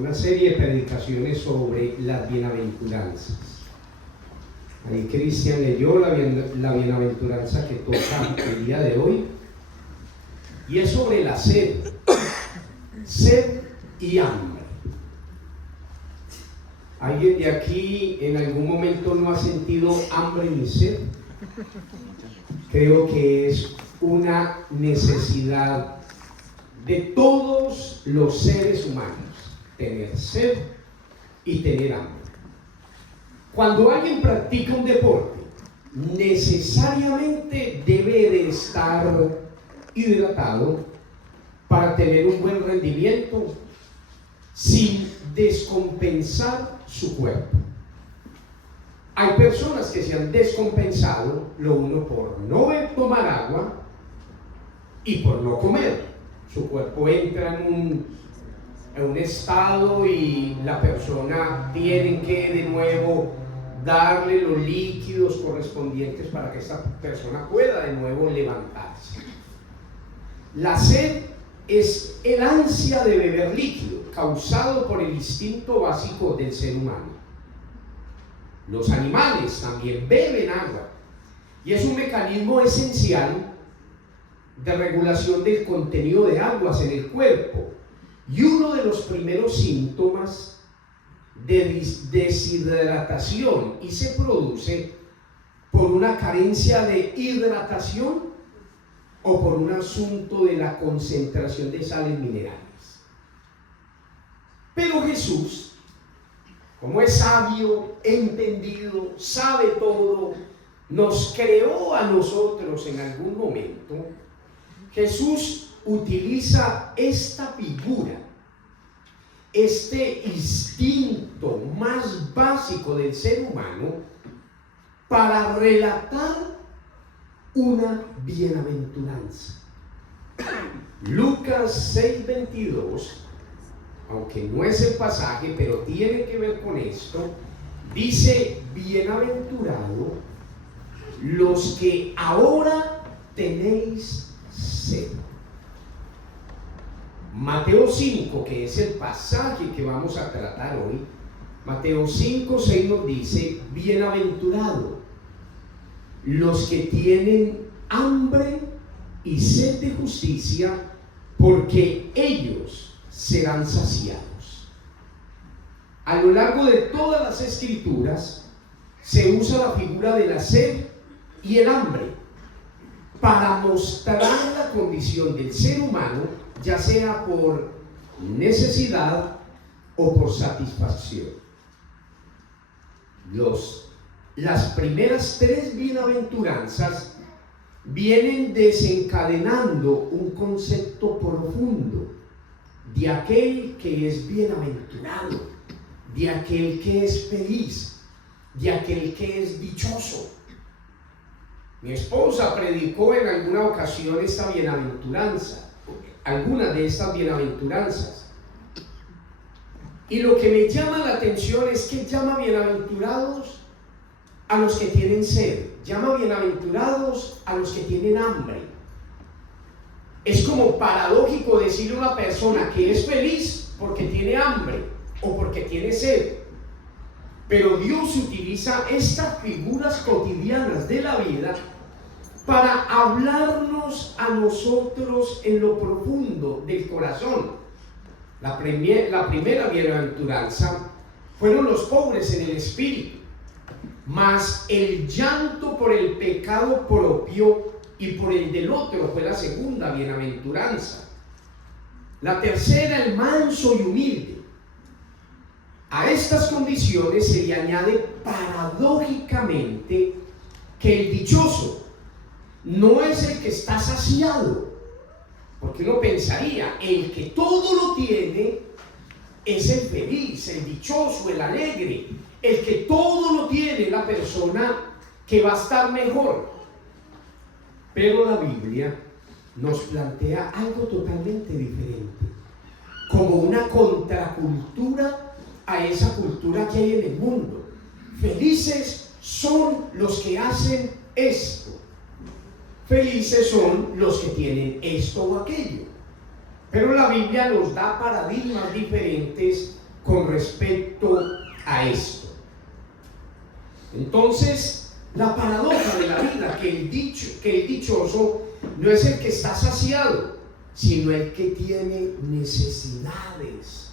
Una serie de predicaciones sobre las bienaventuranzas. Ahí Cristian leyó la bienaventuranza que toca el día de hoy, y es sobre la sed y hambre. ¿Alguien de aquí en algún momento no ha sentido hambre ni sed? Creo que es una necesidad de todos los seres humanos, tener sed y tener hambre. Cuando alguien practica un deporte, necesariamente debe de estar hidratado para tener un buen rendimiento sin descompensar su cuerpo. Hay personas que se han descompensado, lo uno por no tomar agua y por no comer. Su cuerpo entra en un estado y la persona tiene que de nuevo darle los líquidos correspondientes para que esta persona pueda de nuevo levantarse. La sed es el ansia de beber líquido causado por el instinto básico del ser humano. Los animales también beben agua y es un mecanismo esencial de regulación del contenido de aguas en el cuerpo, y uno de los primeros síntomas de deshidratación, y se produce por una carencia de hidratación o por un asunto de la concentración de sales minerales. Pero Jesús, como es sabio, entendido, sabe todo, nos creó a nosotros en algún momento. Jesús utiliza esta figura, este instinto más básico del ser humano, para relatar una bienaventuranza. Lucas 6:22, aunque no es el pasaje, pero tiene que ver con esto, dice: bienaventurado los que ahora tenéis sed. Mateo 5, que es el pasaje que vamos a tratar hoy, Mateo 5:6 nos dice: bienaventurado los que tienen hambre y sed de justicia, porque ellos serán saciados. A lo largo de todas las escrituras se usa la figura de la sed y el hambre para mostrar la condición del ser humano, ya sea por necesidad o por satisfacción. Las primeras tres bienaventuranzas vienen desencadenando un concepto profundo de aquel que es bienaventurado, de aquel que es feliz, de aquel que es dichoso. Mi esposa predicó en alguna ocasión esta bienaventuranza, algunas de estas bienaventuranzas. Y lo que me llama la atención es que llama bienaventurados a los que tienen sed, llama bienaventurados a los que tienen hambre. Es como paradójico decirle a una persona que es feliz porque tiene hambre o porque tiene sed. Pero Dios utiliza estas figuras cotidianas de la vida para hablarnos a nosotros en lo profundo del corazón. La primera bienaventuranza fueron los pobres en el espíritu, mas el llanto por el pecado propio y por el del otro fue la segunda bienaventuranza. La tercera, el manso y humilde. A estas condiciones se le añade paradójicamente que el dichoso no es el que está saciado, porque uno pensaría, el que todo lo tiene es el feliz, el dichoso, el alegre. El que todo lo tiene es la persona que va a estar mejor. Pero la Biblia nos plantea algo totalmente diferente, como una contracultura a esa cultura que hay en el mundo. Felices son los que hacen esto, felices son los que tienen esto o aquello. Pero la Biblia nos da paradigmas diferentes con respecto a esto. Entonces, la paradoja de la vida, que el dichoso no es el que está saciado, sino el que tiene necesidades,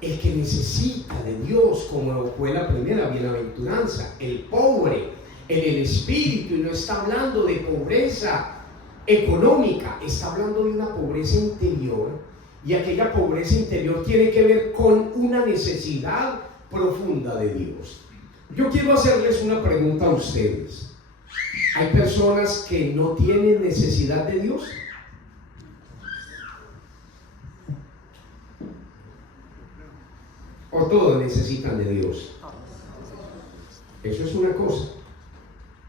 el que necesita de Dios, como fue la primera bienaventuranza, el pobre en el espíritu. Y no está hablando de pobreza económica, está hablando de una pobreza interior, y aquella pobreza interior tiene que ver con una necesidad profunda de Dios. Yo quiero hacerles una pregunta a ustedes. ¿Hay personas que no tienen necesidad de Dios? ¿O todos necesitan de Dios? Eso es una cosa.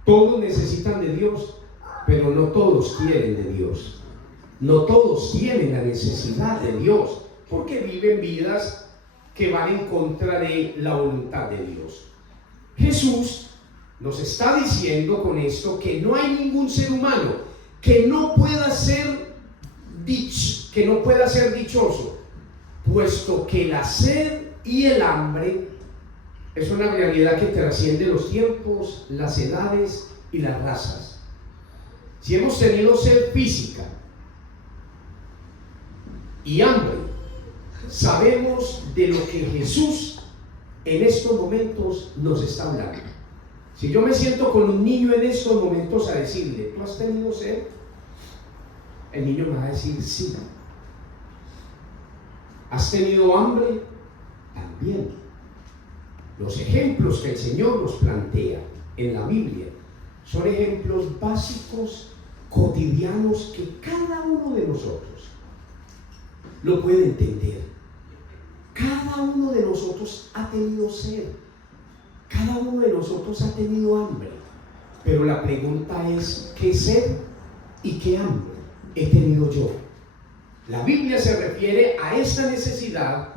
Todos necesitan de Dios, pero no todos quieren de Dios. No todos tienen la necesidad de Dios, porque viven vidas que van en contra de la voluntad de Dios. Jesús nos está diciendo con esto que no hay ningún ser humano que no pueda ser dichoso, puesto que la sed y el hambre es una realidad que trasciende los tiempos, las edades y las razas. Si hemos tenido sed física y hambre, sabemos de lo que Jesús en estos momentos nos está hablando. Si yo me siento con un niño en estos momentos a decirle, ¿tú has tenido sed? El niño me va a decir, sí. ¿Has tenido hambre? También. Los ejemplos que el Señor nos plantea en la Biblia son ejemplos básicos, cotidianos, que cada uno de nosotros lo puede entender. Cada uno de nosotros ha tenido sed, cada uno de nosotros ha tenido hambre, pero la pregunta es, ¿qué sed y qué hambre he tenido yo? La Biblia se refiere a esta necesidad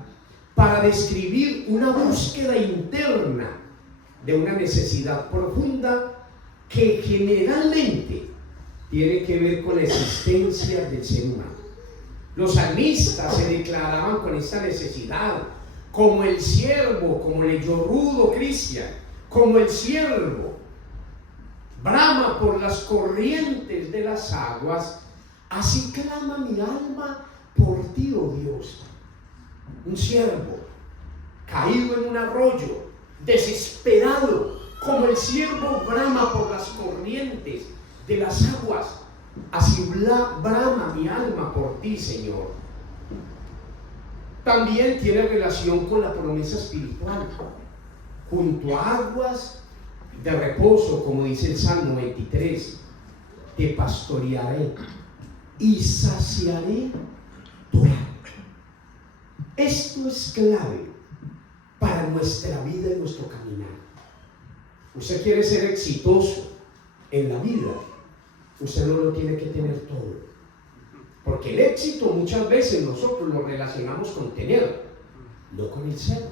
para describir una búsqueda interna de una necesidad profunda que generalmente tiene que ver con la existencia del ser humano. Los salmistas se declaraban con esta necesidad, como el siervo, como leyó Rudo Cristian, como el siervo brama por las corrientes de las aguas, así clama mi alma por ti, oh Dios. Un siervo caído en un arroyo, desesperado, como el siervo brama por las corrientes de las aguas, así brama mi alma por ti, Señor. También tiene relación con la promesa espiritual. Junto a aguas de reposo, como dice el Salmo 23, te pastorearé y saciaré tu alma. Esto es clave para nuestra vida y nuestro caminar. Usted quiere ser exitoso en la vida, usted no lo tiene que tener todo. Porque el éxito muchas veces nosotros lo relacionamos con tener, no con el ser.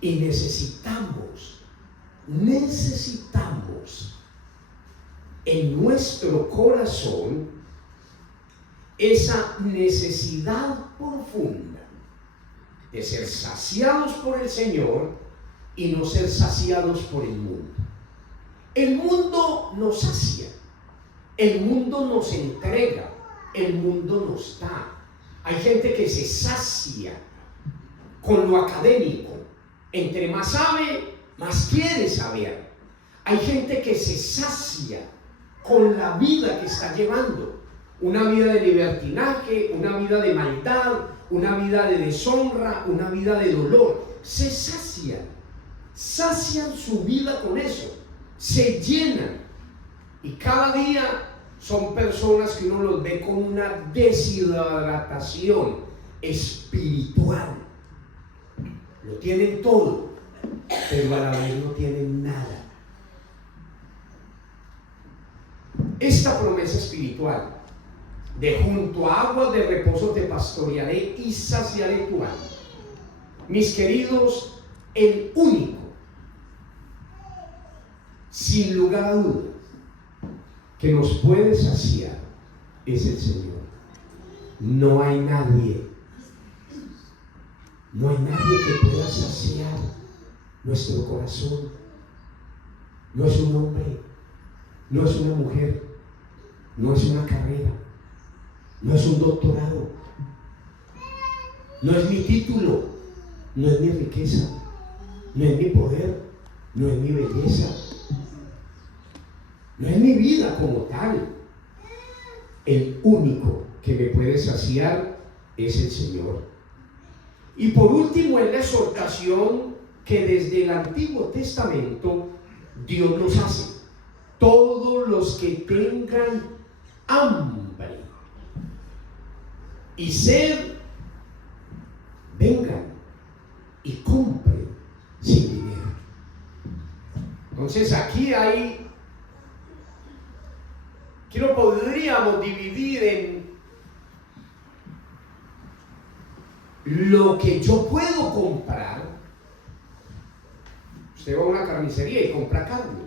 Y necesitamos en nuestro corazón esa necesidad profunda de ser saciados por el Señor y no ser saciados por el mundo. El mundo nos sacia, el mundo nos entrega, el mundo nos da. Hay gente que se sacia con lo académico. Entre más sabe, más quiere saber. Hay gente que se sacia con la vida que está llevando. Una vida de libertinaje, una vida de maldad, una vida de deshonra, una vida de dolor. Se sacian su vida con eso, se llenan. Y cada día son personas que uno los ve con una deshidratación espiritual. Lo tienen todo, pero a la vez no tienen nada. Esta promesa espiritual de junto a aguas de reposo te pastorearé y saciaré tu alma. Mis queridos, el único, sin lugar a dudas, que nos puede saciar es el Señor. No hay nadie No hay nadie que pueda saciar nuestro corazón. No es un hombre, no es una mujer, no es una carrera, no es un doctorado, no es mi título, no es mi riqueza, no es mi poder, no es mi belleza, no es mi vida como tal. El único que me puede saciar es el Señor. Y por último es la exhortación que desde el Antiguo Testamento Dios nos hace. Todos los que tengan hambre y sed, vengan y compren sin dinero. Entonces aquí lo podríamos dividir en lo que yo puedo comprar. Usted va a una carnicería y compra carne.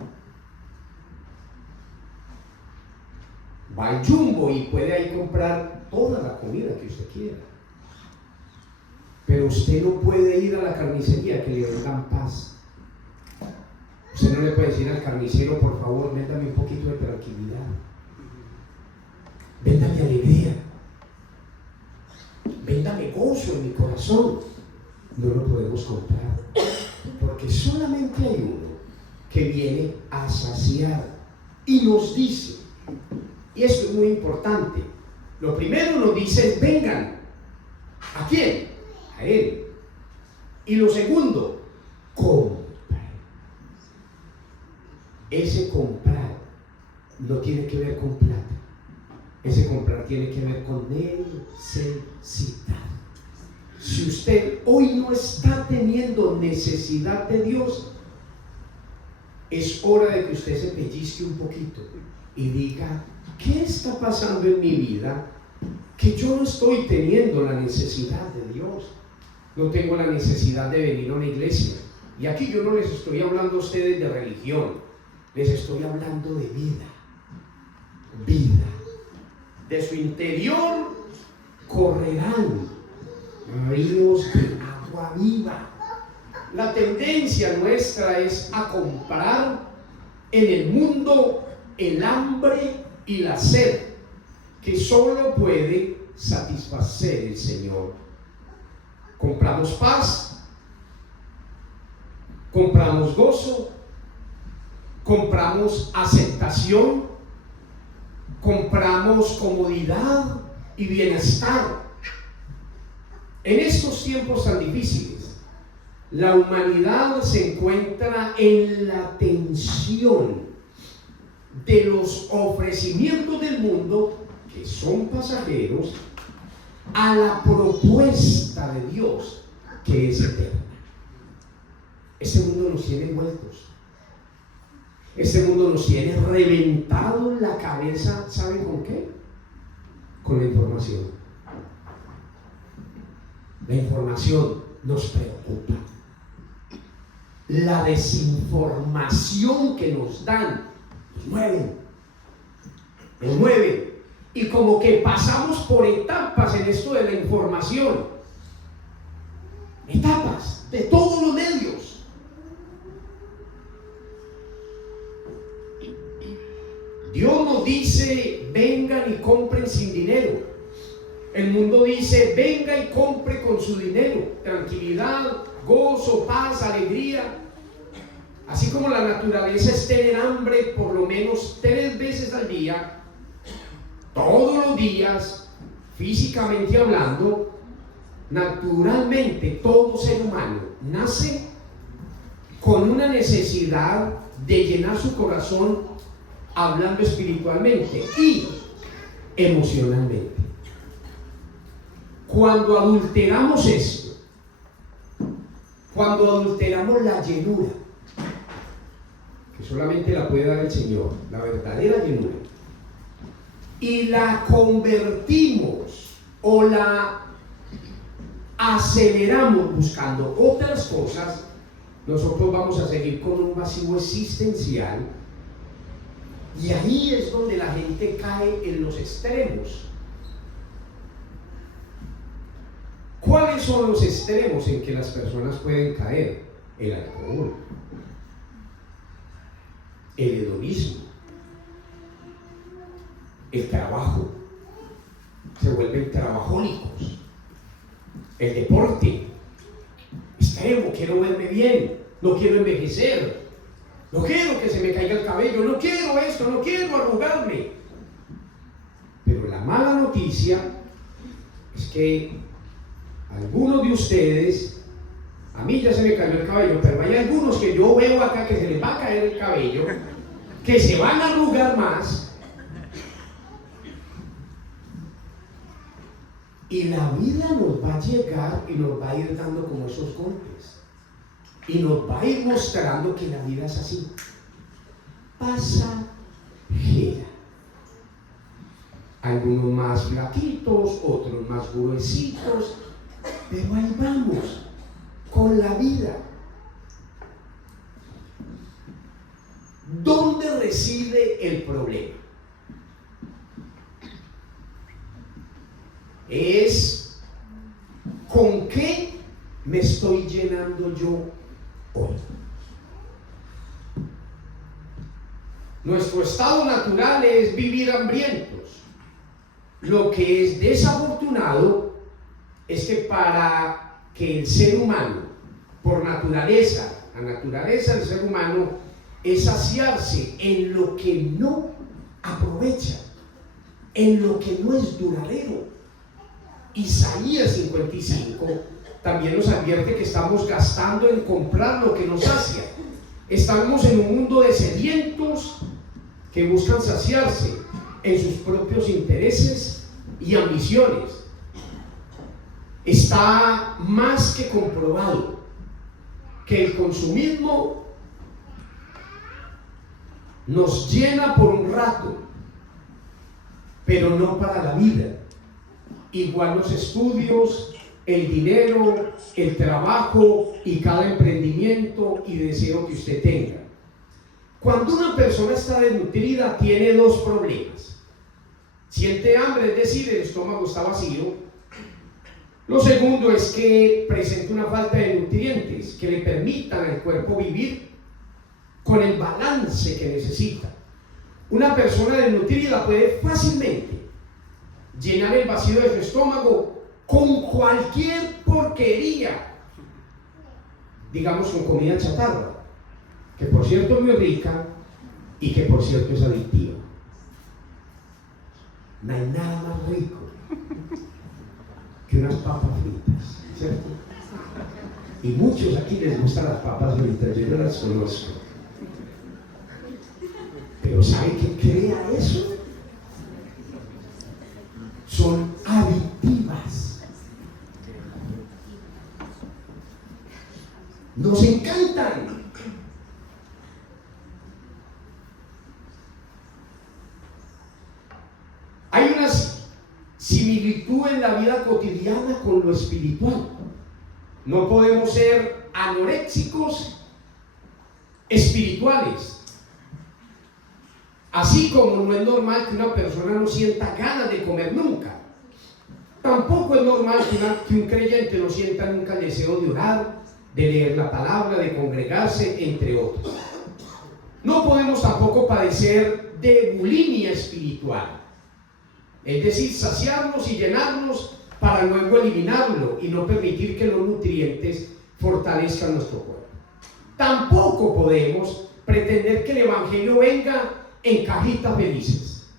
Va al Jumbo y puede ahí comprar toda la comida que usted quiera. Pero usted no puede ir a la carnicería que le vendan paz. Usted no le puede decir al carnicero, por favor, véndame un poquito de tranquilidad. Véndame alegría. Véndame gozo en mi corazón. No lo podemos comprar. Porque solamente hay uno que viene a saciar. Y nos dice, y esto es muy importante, lo primero nos dice, vengan. ¿A quién? A Él. Y lo segundo, compren. Ese comprar no tiene que ver con plata. Ese comprar tiene que ver con necesidad. Si usted hoy no está teniendo necesidad de Dios, es hora de que usted se pellizque un poquito y diga, ¿qué está pasando en mi vida? Que yo no estoy teniendo la necesidad de Dios. No tengo la necesidad de venir a una iglesia. Y aquí yo no les estoy hablando a ustedes de religión, les estoy hablando de vida. Vida. De su interior correrán ríos de agua viva. La tendencia nuestra es a comprar en el mundo el hambre y la sed que solo puede satisfacer el Señor. Compramos paz, compramos gozo, compramos aceptación, compramos comodidad y bienestar. En estos tiempos tan difíciles, la humanidad se encuentra en la tensión de los ofrecimientos del mundo, que son pasajeros, a la propuesta de Dios, que es eterna. Este mundo nos tiene muertos. Este mundo nos tiene reventado la cabeza. ¿Saben con qué? Con la información. La información nos preocupa. La desinformación que nos dan nos mueven. Y como que pasamos por etapas en esto de la información. Etapas de todos los medios. Dios nos dice, vengan y compren sin dinero. El mundo dice, venga y compre con su dinero. Tranquilidad, gozo, paz, alegría. Así como la naturaleza es tener hambre por lo menos 3 veces al día, todos los días, físicamente hablando, naturalmente todo ser humano nace con una necesidad de llenar su corazón, hablando espiritualmente y emocionalmente. Cuando adulteramos esto, cuando adulteramos la llenura, que solamente la puede dar el Señor, la verdadera llenura, y la convertimos o la aceleramos buscando otras cosas, nosotros vamos a seguir con un vacío existencial. Y ahí es donde la gente cae en los extremos. ¿Cuáles son los extremos en que las personas pueden caer? El alcohol, el hedonismo, el trabajo, se vuelven trabajólicos, el deporte, extremo, quiero verme bien, no quiero envejecer, no quiero que se me caiga el cabello, no quiero esto, no quiero arrugarme. Pero la mala noticia es que algunos de ustedes, a mí ya se me cayó el cabello, pero hay algunos que yo veo acá que se les va a caer el cabello, que se van a arrugar más, y la vida nos va a llegar y nos va a ir dando como esos golpes, y nos va a ir mostrando que la vida es así, pasajera. Algunos más flaquitos, otros más gruesitos, pero ahí vamos con la vida. ¿Dónde reside el problema? Es ¿con qué me estoy llenando yo hoy? Nuestro estado natural es vivir hambrientos. Lo que es desafortunado es que para que el ser humano, por naturaleza, la naturaleza del ser humano es saciarse en lo que no aprovecha, en lo que no es duradero. Isaías 55 también nos advierte que estamos gastando en comprar lo que nos sacia. Estamos en un mundo de sedientos que buscan saciarse en sus propios intereses y ambiciones. Está más que comprobado que el consumismo nos llena por un rato, pero no para la vida. Igual los estudios, el dinero, el trabajo y cada emprendimiento y deseo que usted tenga. Cuando una persona está desnutrida, tiene dos problemas. Siente hambre, es decir, el estómago está vacío. Lo segundo es que presenta una falta de nutrientes que le permitan al cuerpo vivir con el balance que necesita. Una persona desnutrida puede fácilmente llenar el vacío de su estómago con cualquier porquería, digamos con comida chatarra, que por cierto es muy rica y que por cierto es adictiva. No hay nada más rico que unas papas fritas, ¿cierto? Y muchos aquí les gustan las papas fritas, yo no las conozco. Pero ¿sabe qué crea eso? Son adictivas. Nos encantan. Hay una similitud en la vida cotidiana con lo espiritual. No podemos ser anoréxicos espirituales. Así como no es normal que una persona no sienta ganas de comer nunca, tampoco es normal que un creyente no sienta nunca el deseo de orar, de leer la palabra, de congregarse, entre otros. No podemos tampoco padecer de bulimia espiritual, es decir, saciarnos y llenarnos para luego eliminarlo y no permitir que los nutrientes fortalezcan nuestro cuerpo. Tampoco podemos pretender que el evangelio venga en cajitas felices.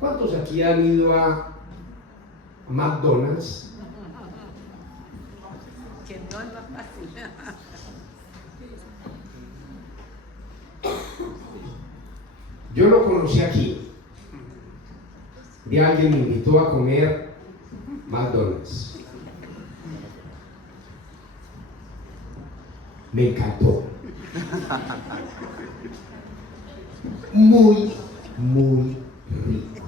¿Cuántos aquí han ido a McDonald's? Que no es más fácil. Yo lo conocí aquí. Y alguien me invitó a comer McDonald's. Me encantó. Muy, muy rico.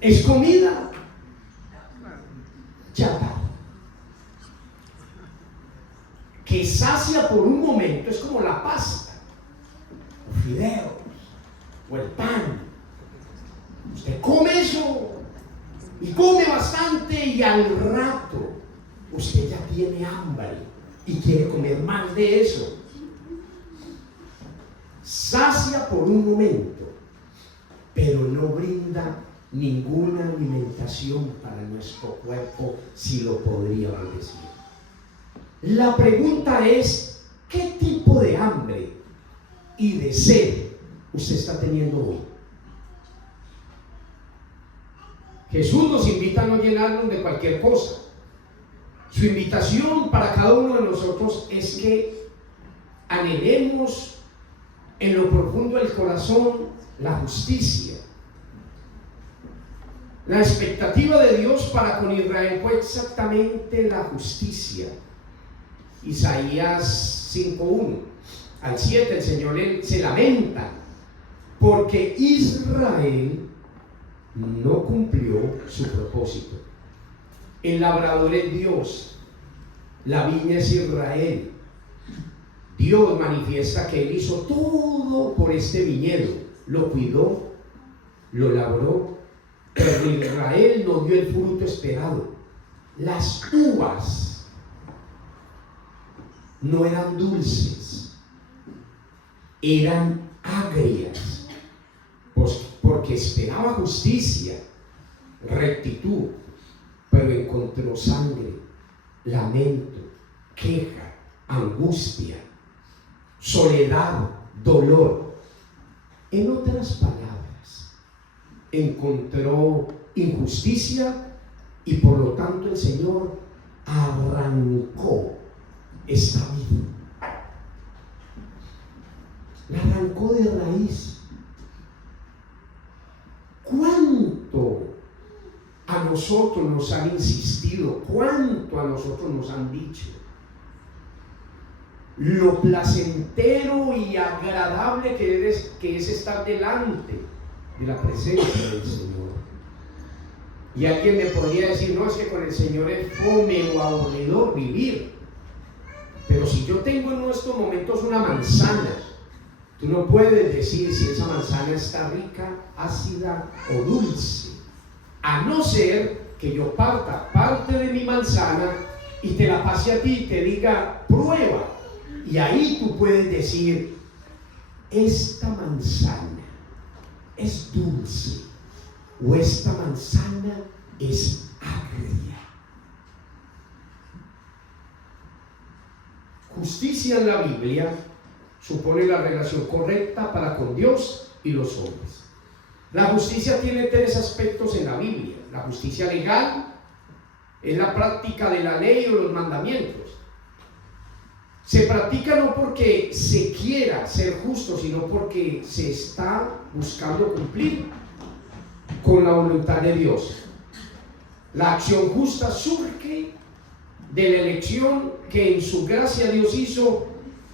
Es comida chatarra que sacia por un momento, es como la pasta, los fideos o el pan, y come bastante y al rato usted ya tiene hambre y quiere comer más de eso. Sacia por un momento, pero no brinda ninguna alimentación para nuestro cuerpo, si lo podríamos decir. La pregunta es: ¿qué tipo de hambre y de sed usted está teniendo hoy? Jesús nos invita a no llenarnos de cualquier cosa. Su invitación para cada uno de nosotros es que anhelemos en lo profundo del corazón la justicia. La expectativa de Dios para con Israel fue exactamente la justicia. Isaías 5:1 al 7, el Señor se lamenta porque Israel no cumplió su propósito. El labrador es Dios, la viña es Israel. Dios manifiesta que Él hizo todo por este viñedo, lo cuidó, lo labró, pero Israel no dio el fruto esperado. Las uvas no eran dulces, eran agrias, porque esperaba justicia, rectitud, pero encontró sangre, lamento, queja, angustia, soledad, dolor. En otras palabras, encontró injusticia y por lo tanto el Señor arrancó esta vida. La arrancó de raíz. ¿Cuánto a nosotros nos han insistido? ¿Cuánto a nosotros nos han dicho lo placentero y agradable que es estar delante de la presencia del Señor? Y alguien me podría decir: no, es que con el Señor es fome o aburridor vivir. Pero si yo tengo en estos momentos una manzana, tú no puedes decir si esa manzana está rica, ácida o dulce, a no ser que yo parta parte de mi manzana y te la pase a ti y te diga: prueba. Y ahí tú puedes decir: esta manzana es dulce o esta manzana es agria. Justicia en la Biblia supone la relación correcta para con Dios y los hombres. La justicia tiene tres aspectos en la Biblia. La justicia legal es la práctica de la ley o los mandamientos. Se practica no porque se quiera ser justo, sino porque se está buscando cumplir con la voluntad de Dios. La acción justa surge de la elección que en su gracia Dios hizo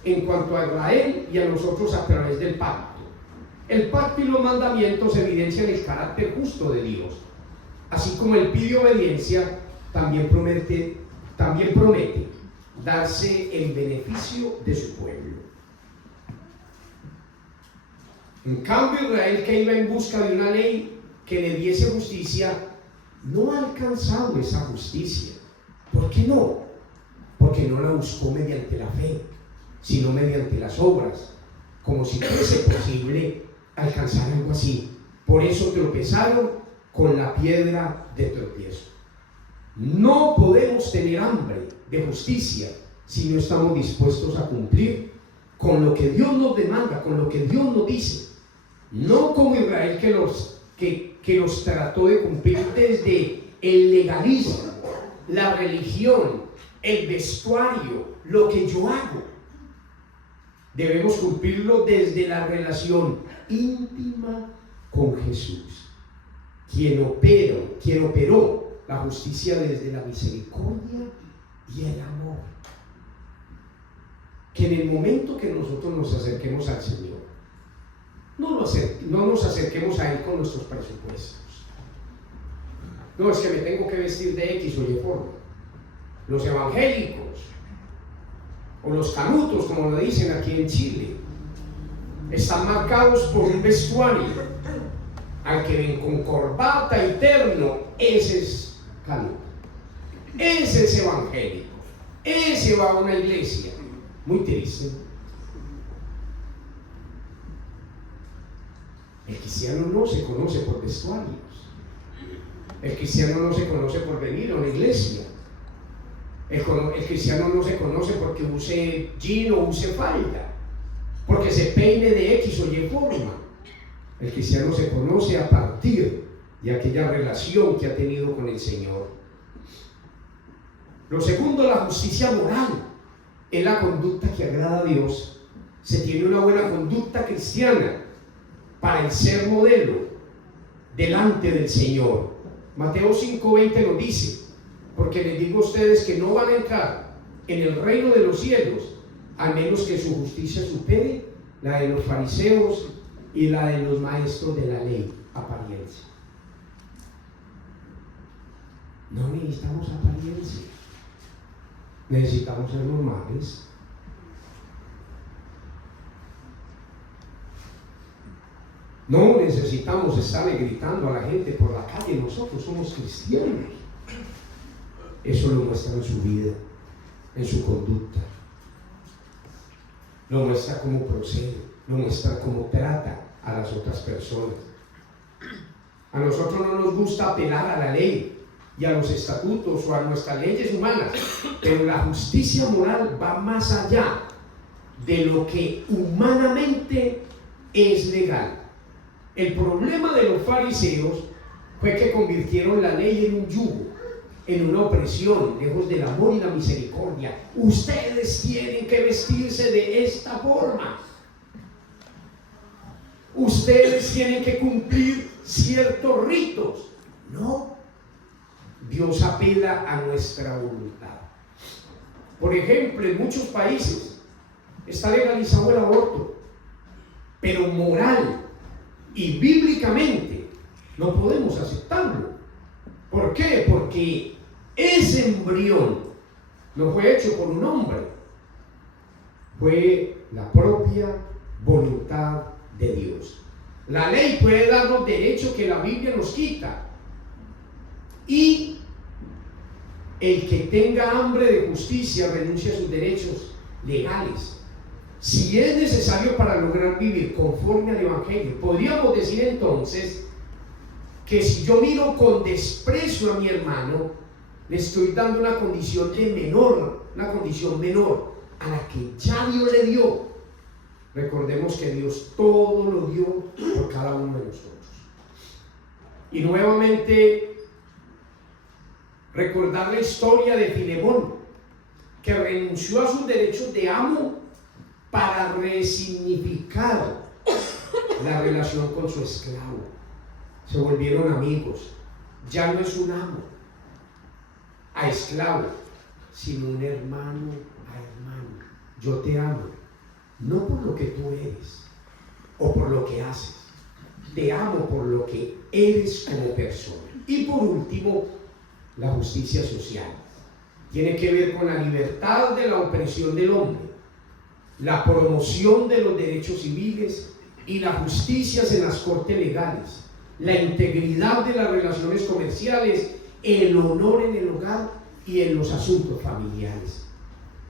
en cuanto a Israel y a nosotros a través del pacto. El pacto y los mandamientos evidencian el carácter justo de Dios. Así como Él pide obediencia, también promete darse el beneficio de su pueblo. En cambio, Israel, que iba en busca de una ley que le diese justicia, no ha alcanzado esa justicia. ¿Por qué no? Porque no la buscó mediante la fe, sino mediante las obras, como si fuese posible alcanzar algo así. Por eso tropezaron con la piedra de tropiezo. No podemos tener hambre de justicia si no estamos dispuestos a cumplir con lo que Dios nos demanda, con lo que Dios nos dice. No como Israel que los trató de cumplir desde el legalismo, la religión, el vestuario, lo que yo hago. Debemos cumplirlo desde la relación íntima con Jesús, quien operó la justicia desde la misericordia y el amor. Que en el momento que nosotros nos acerquemos al Señor, no nos acerquemos a Él con nuestros presupuestos. No, es que me tengo que vestir de X o Y forma. Los evangélicos o los canutos, como lo dicen aquí en Chile, están marcados por un vestuario. Al que ven con corbata y terno, ese es canuto, ese es evangélico, ese va a una iglesia. Muy triste. El cristiano no se conoce por vestuarios. El cristiano no se conoce por venir a una iglesia. El cristiano no se conoce porque use jean o use falda, porque se peine de X o Y forma. El cristiano se conoce a partir de aquella relación que ha tenido con el Señor. Lo segundo, la justicia moral, es la conducta que agrada a Dios. Se tiene una buena conducta cristiana para el ser modelo delante del Señor. Mateo 5:20 nos dice: porque les digo a ustedes que no van a entrar en el reino de los cielos a menos que su justicia supere la de los fariseos y la de los maestros de la ley. Apariencia. No necesitamos apariencia, necesitamos ser normales. No necesitamos estarle gritando a la gente por la calle. Nosotros somos cristianos. Eso lo muestra en su vida, en su conducta. Lo muestra cómo procede, lo muestra cómo trata a las otras personas. A nosotros no nos gusta apelar a la ley y a los estatutos o a nuestras leyes humanas, pero la justicia moral va más allá de lo que humanamente es legal. El problema de los fariseos fue que convirtieron la ley en un yugo, en una opresión, lejos del amor y la misericordia. Ustedes tienen que vestirse de esta forma. Ustedes tienen que cumplir ciertos ritos. No. Dios apela a nuestra voluntad. Por ejemplo, en muchos países está legalizado el aborto, pero moral y bíblicamente no podemos aceptarlo. ¿Por qué? Porque ese embrión no fue hecho por un hombre, fue la propia voluntad de Dios. La ley puede darnos derechos que la Biblia nos quita, y el que tenga hambre de justicia renuncia a sus derechos legales. Si es necesario para lograr vivir conforme al Evangelio, podríamos decir entonces que si yo miro con desprecio a mi hermano, le estoy dando una condición de menor, una condición menor a la que ya Dios le dio. Recordemos que Dios todo lo dio por cada uno de nosotros. Y nuevamente recordar la historia de Filemón, que renunció a sus derechos de amo para resignificar la relación con su esclavo. Se volvieron amigos. Ya no es un amo a esclavo, sino un hermano a hermano. Yo te amo, no por lo que tú eres o por lo que haces, te amo por lo que eres como persona. Y por último, la justicia social. Tiene que ver con la libertad de la opresión del hombre, la promoción de los derechos civiles y las justicias en las cortes legales, la integridad de las relaciones comerciales, el honor en el hogar y en los asuntos familiares.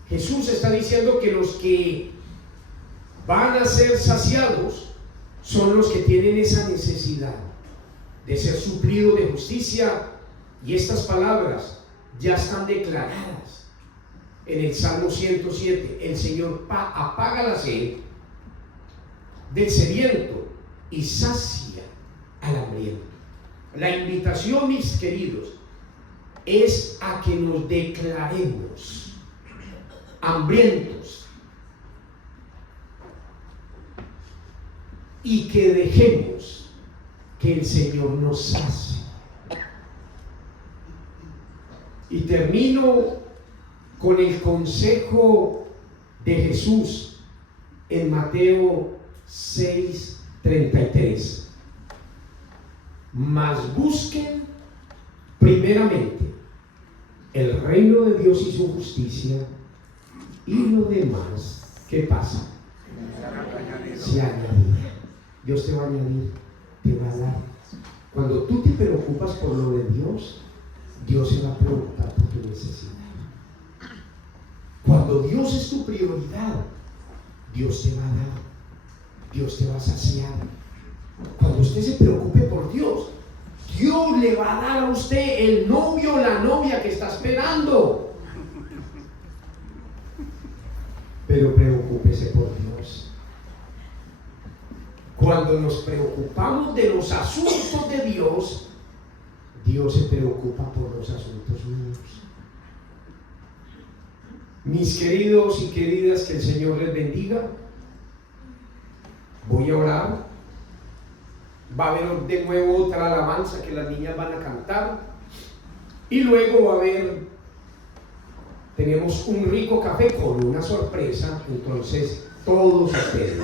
Jesús está diciendo que los que van a ser saciados son los que tienen esa necesidad de ser suplidos de justicia, y estas palabras ya están declaradas en el Salmo 107. El Señor apaga la sed del sediento y sacia al hambriento. La invitación, mis queridos, es a que nos declaremos hambrientos y que dejemos que el Señor nos sacie. Y termino con el consejo de Jesús en Mateo 6:33. Mas busquen primeramente el reino de Dios y su justicia, y lo demás, ¿qué pasa? Se añadirá. Dios te va a añadir, te va a dar. Cuando tú te preocupas por lo de Dios, Dios se va a preocupar por tu necesidad. Cuando Dios es tu prioridad, Dios te va a dar, Dios te va a saciar. Cuando usted se preocupe por Dios, Dios le va a dar a usted el novio o la novia que está esperando. Pero preocúpese por Dios. Cuando nos preocupamos de los asuntos de Dios, Dios se preocupa por los asuntos míos. Mis queridos y queridas, que el Señor les bendiga. Voy a orar. Va a haber de nuevo otra alabanza que las niñas van a cantar. Y luego va a haber, tenemos un rico café con una sorpresa. Entonces, todos ustedes